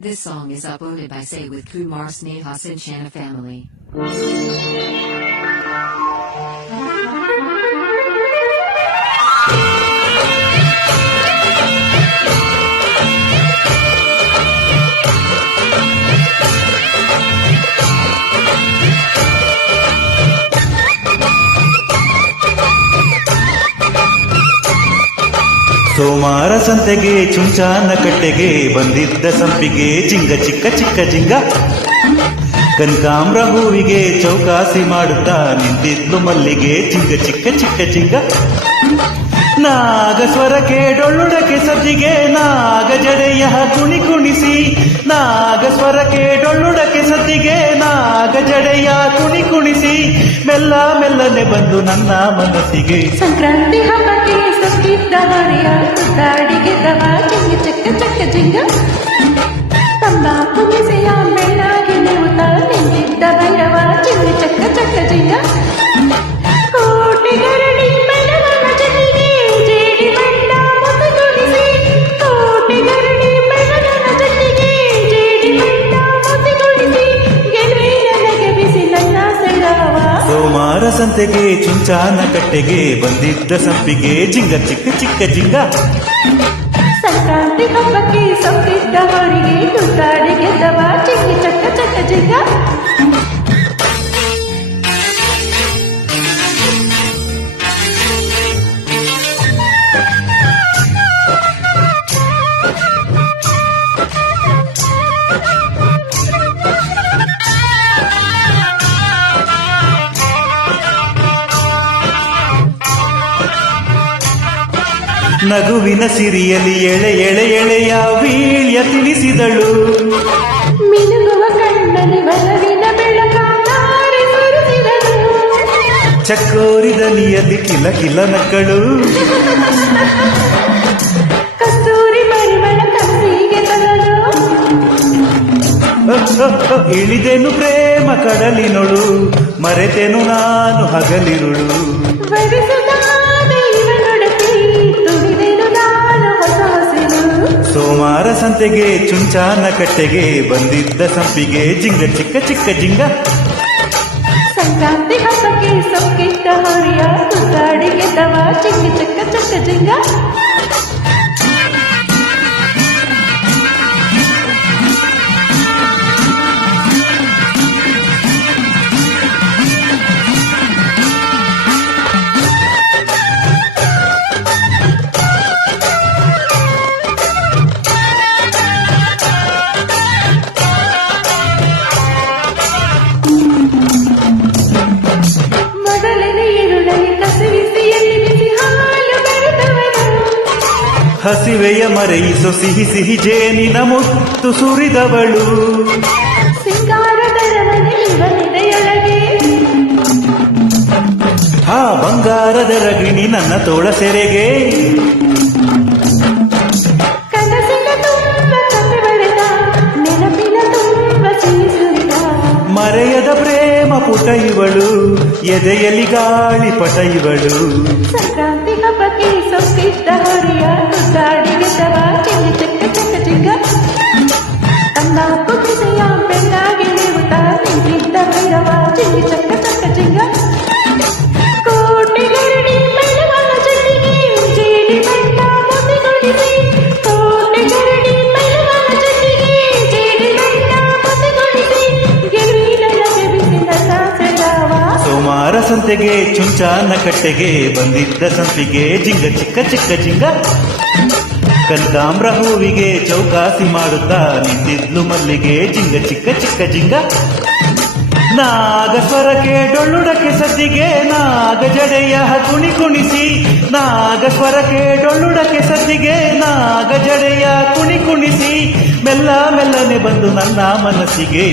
This song is uploaded by Say with Kumar Sneha Sinchana family. ಸೋಮಾರ ಸಂತೆಗೆ ಚುಂಚಾನ ಕಟ್ಟೆಗೆ ಬಂದಿದ್ದ ಸಂಪಿಗೆ ಜಿಂಗ ಚಿಕ್ಕ ಚಿಕ್ಕ ಜಿಂಗ ಕನಕಾಂಬ್ರ ಹೂವಿಗೆ ಚೌಕಾಸಿ ಮಾಡುತ್ತಾ ನಿಂತಿದ್ಲು ಮಲ್ಲಿಗೆ ಜಿಂಗ ಚಿಕ್ಕ ಚಿಕ್ಕ ಜಿಂಗ ನಾಗಸ್ವರಕ್ಕೆ ಡೊಳ್ಳುಡಕ್ಕೆ ಸದ್ದಿಗೆ ನಾಗ ಜಡೆಯ ಕುಣಿ ಕುಣಿಸಿ ನಾಗಸ್ವರಕ್ಕೆ ಡೊಳ್ಳುಡಕ್ಕೆ ಸದ್ದಿಗೆ ನಾಗ ಜಡೆಯ ಕುಣಿ ಕುಣಿಸಿ ಮೆಲ್ಲ ಮೆಲ್ಲನೆ ಬಂದು ನನ್ನ ಮನಸ್ಸಿಗೆ ಸಂಕ್ರಾಂತಿ ಹಬ್ಬಕ್ಕೆ ಸತ್ತಿದ್ದ ಹರಿಯ ಸುತ್ತಾಡಿಗೆ ದವ ಜಿಂಗ ಚಕ್ಕ ಚಕ್ಕ ಜಿಂಗ ತಂಬಾಕು ಮಿಸೆಯ ಬೆಳ್ಳಾಗಿ ನೆವುತ್ತ ನಿಂತಿದ್ದ ಭೈರವ ಜಿಂಗ ಚಕ್ಕ ಚಕ್ಕ ಜಿಂಗ ಕೋಟಿ ಗರಡಿ ಬೆಳವನ ಜೊತೆಗೆ ಜೇಡಿ ಬಣ್ಣ ಮುತ್ತು ತುಳಿಸಿ ಕೋಟಿ ಗರಡಿ ಬೆಳವನ ಜೊತೆಗೆ ಜೇಡಿ ಬಣ್ಣ ಮುತ್ತು ತುಳಿಸಿ ಗೆಲುವಿನ ನನಗೆ ಬಿಸಿ ನನ್ನ ಸೆಳವ ಸೋಮಾರ ಸಂತೆಗೆ ಚುಂಚಾನ ಕಟ್ಟೆಗೆ ಬಂದಿದ್ದ ಸಂಪಿಗೆ ಜಿಂಗ ಚಿಕ್ಕ ಚಿಕ್ಕ ಜಿಂಗ ಸಂಕ್ರಾಂತಿ ಹಬ್ಬಕ್ಕೆ ಸತ್ತಿದ್ದ ಹೊರಿಗೆ ತುತ್ತಾಡಿ ಗೆದ್ದವ ಚಿಕ್ಕಿ ಚಕ್ಕ ಚಕ್ಕ ಜಿಂಗ ನಗುವಿನ ಸಿರಿಯಲಿ ಎಳೆ ಎಳೆ ಎಳೆಯ ವೀಳ್ಯ ತಿಳಿಸಿದಳು ಮಿನುಗುವ ಕಣ್ಣಲ್ಲಿ ಬಲವಿನ ಬೆಳಕ ತಾರೆ ಸುರಿಸಿದಳು ಚಕ್ಕೋರಿ ದನಿಯಲ್ಲಿ ಕಿಲ ಕಿಲ ನಕ್ಕಳು ಕಸ್ತೂರಿ ಪರಿಮಳ ಕಸಿಗೆ ತಲಲು ಇಳಿದೆನು ಪ್ರೇಮ ಕಡಲಿನೊಳು ಮರೆತೆನು ನಾನು ಹಗಲಿರುಳು ವರಿಸುತ್ತಾದ ಇವನೊಡತಿ ತುಡಿದೆನು ನಾನು ಹೊಸ ಹಸಿರು ಸೋಮಾರ ಸಂತೆಗೆ ಚುಂಚಾನ ಕಟ್ಟೆಗೆ ಬಂದಿದ್ದ ಸಂಪಿಗೆ ಜಿಂಗ ಚಿಕ್ಕ ಚಿಕ್ಕ ಜಿಂಗ ಸಂಕ್ರಾಂತಿ ಹಬ್ಬಕ್ಕೆ ಸೊಕ್ಕಿದ್ದ ಹೊರಿಯ ತುತ್ತಾಡಿ ಗೆದ್ದವ ಚಿಕ್ಕ ಚಕ್ಕ ಚಕ್ಕ ಜಿಂಗ ಹಸಿವೆಯ ಮರೆಯಿಸೋ ಸಿಹಿ ಸಿಹಿ ಜೇನಿನ ಮುತ್ತು ಸುರಿದವಳು ಸಿಂಗಾರದ ರಮನೆ ಇವನಿದೆಯೊಳಗೆ ಹಾ ಬಂಗಾರದ ರಗಿಣಿ ನನ್ನ ತೋಳ ಸೆರೆಗೆ ಕನಸಿನ ತುಂಬ ಕಮ್ಮಿ ಬರೆದ ನೆನಪಿನ ತುಂಬ ಸಿಹಿ ಸುರಿದ ಮರೆಯದ ಪ್ರೇಮ ಪುಟ ಇವಳು ಎದೆಯಲ್ಲಿ ಗಾಳಿ ಪಟ ಇವಳು ಸಂಕ್ರಾಂತಿ ಹಬ್ಬಕ್ಕೆ ಸೊಕ್ಕಿದ್ದ ಹೊರಿಯ ತುತ್ತಾಡಿ ಗೆದ್ದವ ಚಿಕ್ಕ ಚಿಕ್ಕ ಚಿಕ್ಕ ಚಿಕ್ಕ ತಂಬಾಕು ಕಿಸೆಯ ಬೆಳ್ಳಾಗಿ ನೆವುತ್ತ ನಿಂತಿದ್ದ ಭೈರವ ಚಿಕ್ಕ ಚಕ್ಕ ಚಕ್ಕ ಚಿಂಗ ಕೋಟಿ ಗರಡಿ ಬೆಳವನ ಜೊತೆಗೆ ಜೇಡಿ ಬಣ್ಣ ಮುದ್ದು ತುಳಿಸಿ ಕೋಟಿ ಗರಡಿ ಬೆಳವನ ಜೊತೆಗೆ ಜೇಡಿ ಬಣ್ಣ ಮುದ್ದು ತುಳಿಸಿ ಗೆಲುವಿನ ನನಗೆ ಬಿಸಿ ನನ್ನ ಸೆಳವ ಸೋಮಾರ ಸಂತೆಗೆ ಚುಂಚಾನ ಕಟ್ಟೆಗೆ ಬಂದಿದ್ದ ಸಂಪಿಗೆ ಜಿಂಗ ಚಿಕ್ಕ ಚಿಕ್ಕ ಜಿಂಗ ಕನಕಾಂಬ್ರ ಹೂವಿಗೆ ಚೌಕಾಸಿ ಮಾಡುತ್ತಾ ನಿಂತಿದ್ಲು ಮಲ್ಲಿಗೆ ಜಿಂಗ ಚಿಕ್ಕ ಚಿಕ್ಕ ಜಿಂಗ ನಾಗಸ್ವರಕ್ಕೆ ಡೊಳ್ಳುಡಕ್ಕೆ ಸದ್ದಿಗೆ ನಾಗ ಜಡೆಯ ಕುಣಿ ಕುಣಿಸಿ ನಾಗಸ್ವರಕ್ಕೆ ಡೊಳ್ಳುಡಕ್ಕೆ ಸದ್ದಿಗೆ ನಾಗ ಜಡೆಯ ಕುಣಿ ಕುಣಿಸಿ ಮೆಲ್ಲ ಮೆಲ್ಲನೆ ಬಂದು ನನ್ನ ಮನಸ್ಸಿಗೆ